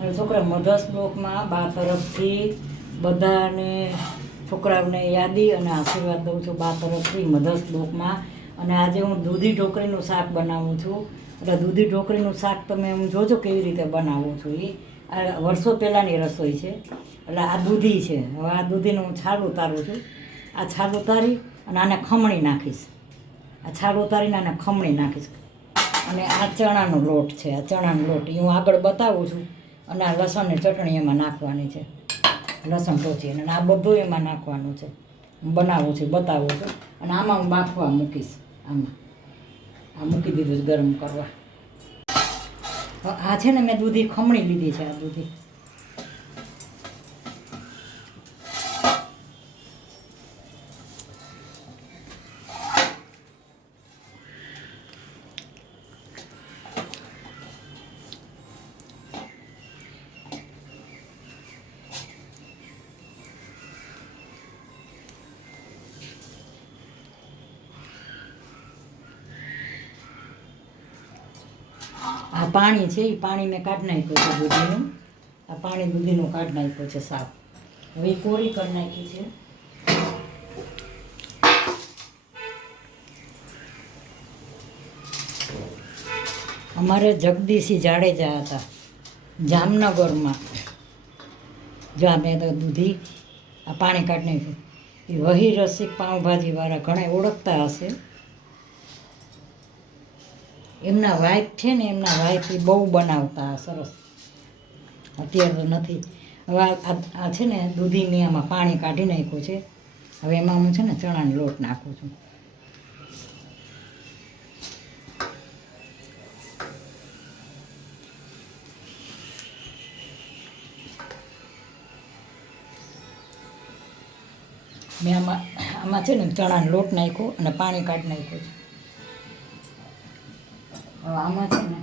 અને છોકરા મધર્સ બ્લોકમાં બા તરફથી બધાને છોકરાઓને યાદી અને આશીર્વાદ દઉં છું બા તરફથી મધર્સ બ્લોકમાં. અને આજે હું દૂધી ઢોકળીનું શાક બનાવું છું. એટલે દૂધી ઢોકળીનું શાક તમે હું જોજો કેવી રીતે બનાવું છું. એ આ વર્ષો પહેલાંની રસોઈ છે. એટલે આ દૂધી છે. હવે આ દૂધીનું હું છાલ ઉતારું છું. આ છાલ ઉતારી અને આને ખમણી નાખીશ. આ છાલ ઉતારીને આને ખમણી નાખીશ. અને આ ચણાનો લોટ છે. આ ચણાનો લોટ એ હું આગળ બતાવું છું. અને આ લસણની ચટણી એમાં નાખવાની છે. લસણ ટોચીને અને આ બધું એમાં નાખવાનું છે. હું બનાવું છું, બતાવું છું. અને આમાં હું બાફવા મૂકીશ. આમાં આ મૂકી દીધું ગરમ કરવા. આ છે ને મેં દૂધી ખમણી લીધી છે. આ દૂધી આ પાણી છે એ પાણી મેં કાઢી નાખ્યું છે દૂધીનું. આ પાણી દૂધીનું કાઢી નાખ્યું છે સાફ. હવે કોરી કરી નાખી છે. અમારે જગદીશી જાડેજા હતા જામનગરમાં. જો આ મેં તો દૂધી આ પાણી કાઢી નાખ્યું. એ વહી રસિક પાઉંભાજીવાળા ઘણા ઓળખતા હશે. એમના વાઈફ છે ને, એમના વાઈફ એ બહુ બનાવતા સરસ. અત્યારે તો નથી. હવે આ છે ને દૂધી મેં આમાં પાણી કાઢી નાખ્યું છે. હવે એમાં હું છે ને ચણાનો લોટ નાખું છું. મેં આમાં છે ને ચણાનો લોટ નાખ્યો અને પાણી કાઢી નાખ્યું છે. હવે આમાં છે ને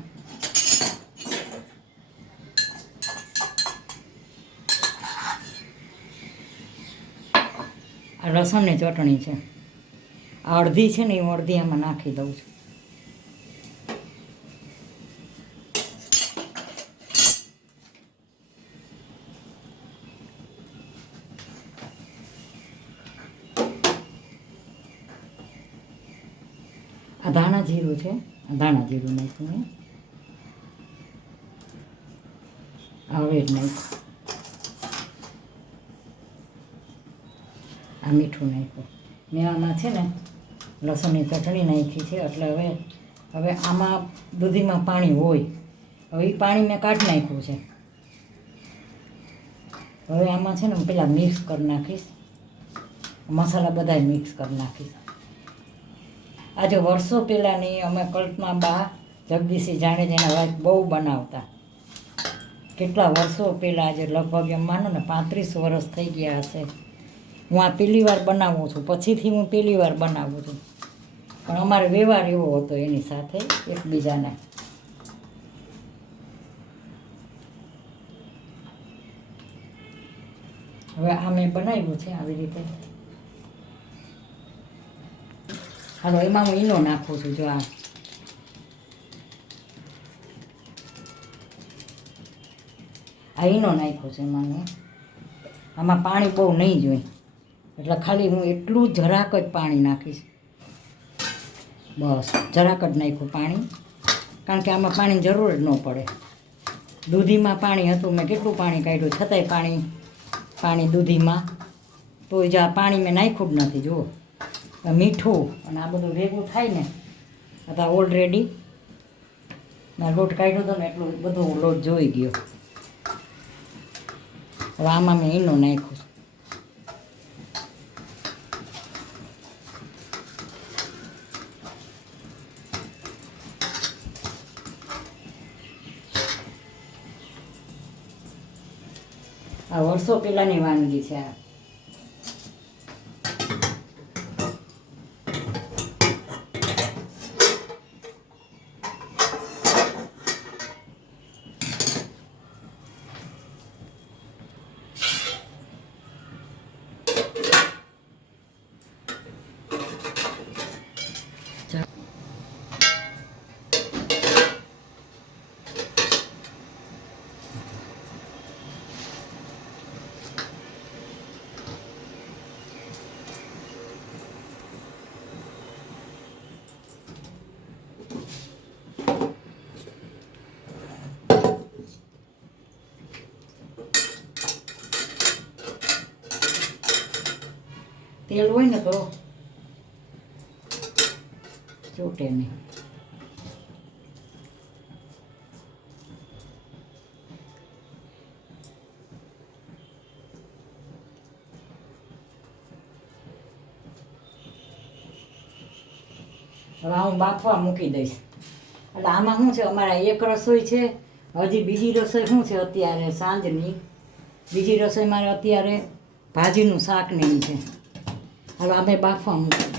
આ લસણની ચટણી છે. આ અડધી છે ને હું અડધી આમાં નાખી દઉં છું. આ ધાણા જીરું છે. આ ધાણા જીરું નાખ્યું મેં. હવે જ નાખ્યું. આ મીઠું નાખ્યું. મેં આમાં છે ને લસણની ચટણી નાખી છે. એટલે હવે આમાં દૂધીમાં પાણી હોય. હવે એ પાણી મેં કાઢી નાખ્યું છે. હવે આમાં છે ને હું પહેલાં મિક્સ કરી નાખીશ. મસાલા બધાય મિક્સ કરી નાખીશ. આજે વર્ષો પહેલાંની અમે કલ્પના બા જગદીશી જાડેજાના વાઈફ બહુ બનાવતા. કેટલા વર્ષો પહેલાં, આજે લગભગ એમ માનો ને 35 વર્ષ થઈ ગયા હશે. હું આ પહેલી વાર બનાવું છું. પછીથી હું પહેલી વાર બનાવું છું. પણ અમારે વ્યવહાર એવો હતો એની સાથે એકબીજાને. હવે આ મેં બનાવ્યું છે આવી રીતે. હાલો એમાં હું ઈનો નાખું છું. જો આ ઈનો નાખ્યો છે એમાં મેં. આમાં પાણી બહુ નહીં જોઈએ. એટલે ખાલી હું એટલું જરાક જ પાણી નાખીશ. બસ જરાક જ નાખ્યું પાણી. કારણ કે આમાં પાણી જરૂર જ ન પડે. દૂધીમાં પાણી હતું, મેં કેટલું પાણી કાઢ્યું છતાંય પાણી દૂધીમાં. તો જ આ પાણી મેં નાખ્યું જ નથી. જુઓ મીઠું અને આ બધું ભેગું થાય ને. આ ઓલરેડી લોટ કાઢ્યો હતો ને એટલું બધું લોટ જોઈ ગયો. હવે આમાં મેં ઈનો નાખ્યું. આ વર્ષો પહેલાંની વાનગી છે. આ તેલ હોય ને તો ચોટે નહીં. હવે હું બાફવા મૂકી દઈશ. એટલે આમાં શું છે, અમારા એક રસોઈ છે, હજી બીજી રસોઈ શું છે, અત્યારે સાંજની બીજી રસોઈ મારે અત્યારે ભાજીનું શાક ને એમ છે. હવે અમે બાફવા મૂકી.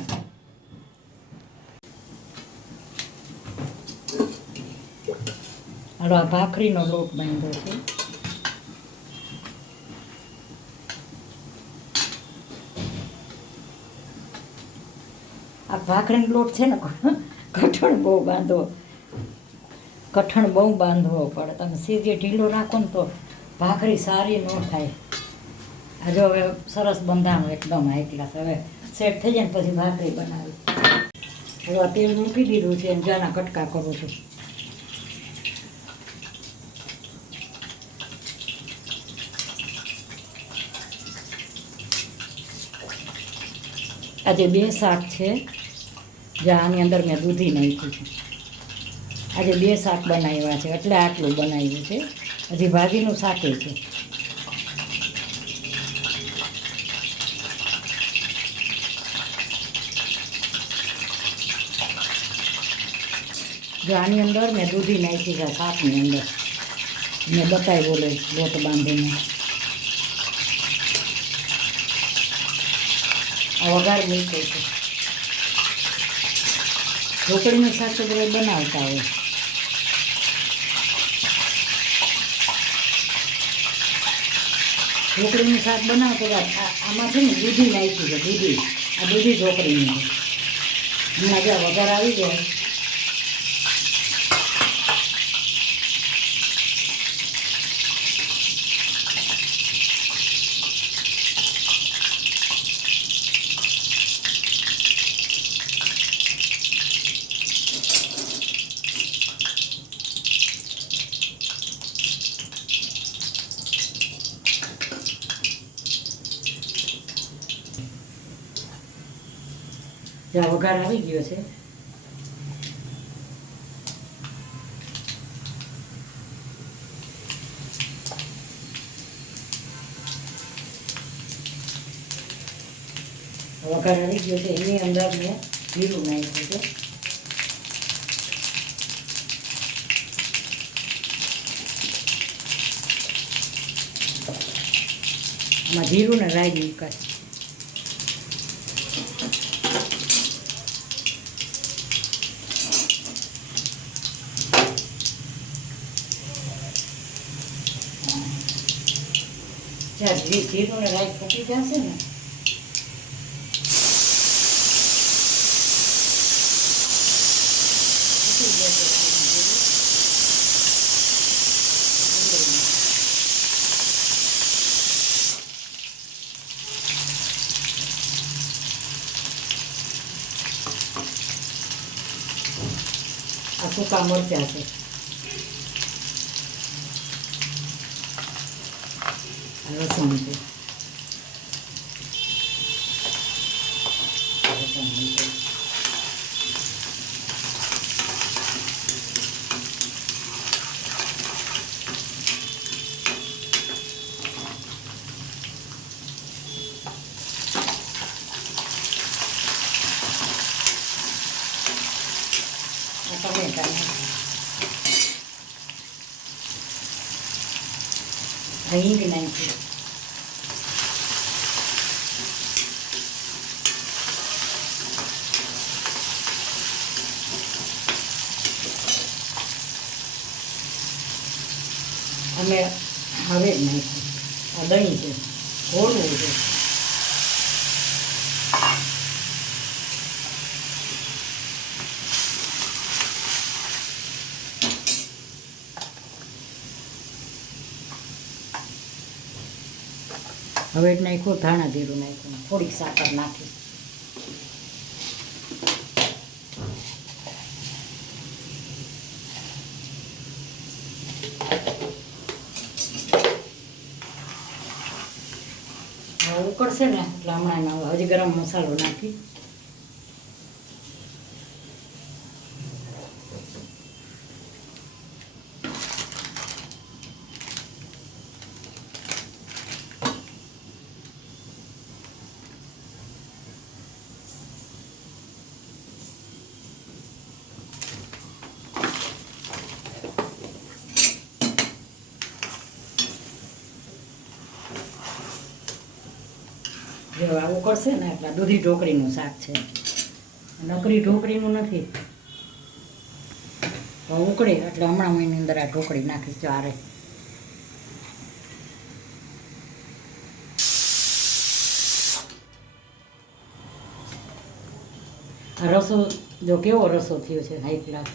હવે આ ભાખરીનો લોટ બાંધ્યો છે. આ ભાખરીનો લોટ છે ને કઠણ બહુ બાંધવો પડે. તમે સીધે ઢીલો રાખો ને તો ભાખરી સારી ન થાય. આ જો હવે સરસ બંધાણું એકદમ હાઈ ક્લાસ. હવે સેટ થઈ જાય ને પછી ભાખરી બનાવી. હવે તેલ મૂકી દીધું છે, જાના કટકા કરું છું. આજે 2 શાક છે, જ્યાં આની અંદર મેં દૂધી નાખ્યું છે. આજે 2 શાક બનાવ્યા છે એટલે આટલું બનાવ્યું છે. હજી ભાજીનું શાકે છે. જો આની અંદર મેં દૂધી નાખી છે શાકની અંદર. મેં બતાવી બોલે લોટ બાંધીને. આ વઘાર મૂક્યો છે. ઢોકળીનું શાક તો બધા બનાવતા હોય. ઢોકળીનું શાક બનાવતો આમાં છે ને દૂધી નાખી છે. દૂધી આ દૂધી ઢોકળીની છે. હમણાં જ્યાં વઘાર આવી જાય જ્યાં વઘાર આવી ગયો છે. વઘાર આવી ગયો છે એની અંદર મેં જીરું નાખ્યું છે. આમાં જીરું ને રાઈ મૂકાય. જ્યાં જીરું ને રાઈ ફૂટી જશે ને આ સૂકા મરચાં છે. લસણ છે. ટમેટા હિંગ નાખી. અમે હવે જ નાખ્યું. આ દહીં છે, ઘોળવું છે. હવે જ નાખ્યું, ધાણા જીરું નાખ્યું, થોડીક સાકર નાખી. હવે ઉકળશે ને એટલે હમણાં એમાં હજી ગરમ મસાલો નાખી જો આવું કરશે ને એટલે દૂધી ઢોકળીનું શાક છે, નકરી ઢોકળીનું નથી. તો ઉકળે એટલે હમણાં હું એની અંદર આ ઢોકળી નાખીશ. ચારે આ રસો જો કેવો રસો થયો છે હાઈ ક્લાસ.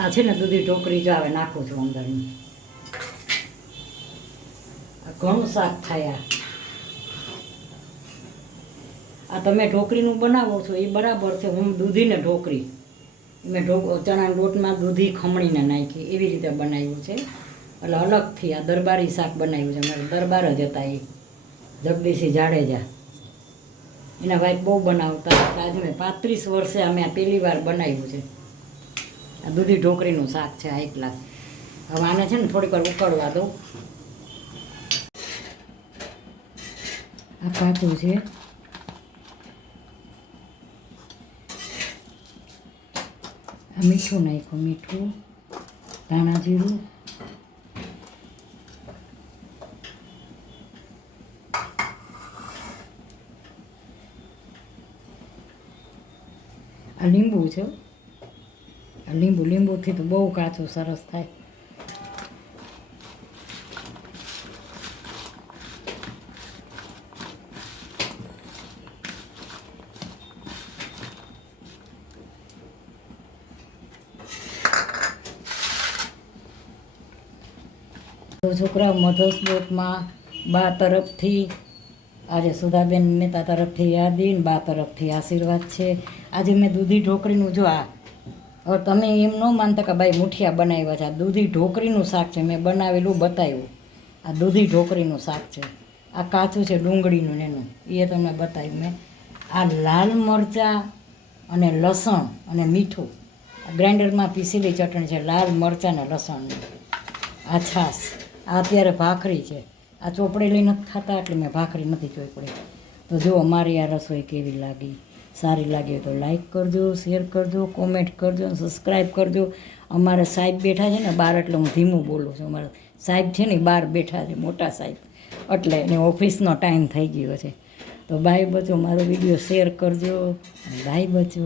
આ છે ને દૂધી ઢોકળી જો આવે નાખું છું અંદરની. ઘણું શાક થાય. આ તમે ઢોકળીનું બનાવો છો એ બરાબર છે. હું દૂધીને ઢોકળી મેં ચણાના લોટમાં દૂધી ખમણીને નાખી એવી રીતે બનાવ્યું છે. એટલે અલગથી આ દરબારી શાક બનાવ્યું છે. મારે દરબાર જ હતા એ જગદીશી જાડેજા, એના વાઈફ બહુ બનાવતા. આજે મેં 35 વર્ષે અમે આ પહેલી વાર બનાવ્યું છે. આ દૂધી ઢોકળીનું શાક છે હાઈ ક્લાસ. હવે આને છે ને થોડીક વાર ઉકળવા દઉં. આ કાચું છે. આ મીઠું નાખ્યું, મીઠું, ધાણા જીરું, આ લીંબુ છે. લીંબુથી તો બહુ કાચું સરસ થાય. છોકરા મધર્સ ડેમાં બા તરફથી આજે સુધાબેન મહેતા તરફથી યાદી ને બા તરફથી આશીર્વાદ છે. આજે મેં દૂધી ઢોકળીનું જો આ હવે તમે એમ ન માનતા કે ભાઈ મુઠિયા બનાવ્યા છે. આ દૂધી ઢોકળીનું શાક છે. મેં બનાવેલું બતાવ્યું. આ દૂધી ઢોકળીનું શાક છે. આ કાચું છે ડુંગળીનું એનું એ તમને બતાવ્યું મેં. આ લાલ મરચાં અને લસણ અને મીઠું ગ્રાઇન્ડરમાં પીસેલી ચટણી છે. લાલ મરચાં અને લસણની. આ છાશ. આ અત્યારે ભાખરી છે. આ ચોપડે લઈ નથી ખાતા એટલે મેં ભાખરી નથી ચોપડી. તો જો અમારી આ રસોઈ કેવી લાગી. સારી લાગી તો લાઈક કરજો, શેર કરજો, કોમેન્ટ કરજો, સબસ્ક્રાઈબ કરજો. અમારા સાહેબ બેઠા છે ને બહાર એટલે હું ધીમું બોલું છું. અમારા સાહેબ છે ને બહાર બેઠા છે, મોટા સાહેબ, એટલે એને ઓફિસનો ટાઈમ થઈ ગયો છે. તો બાય બચો, મારો વિડીયો શેર કરજો. બાય બચો.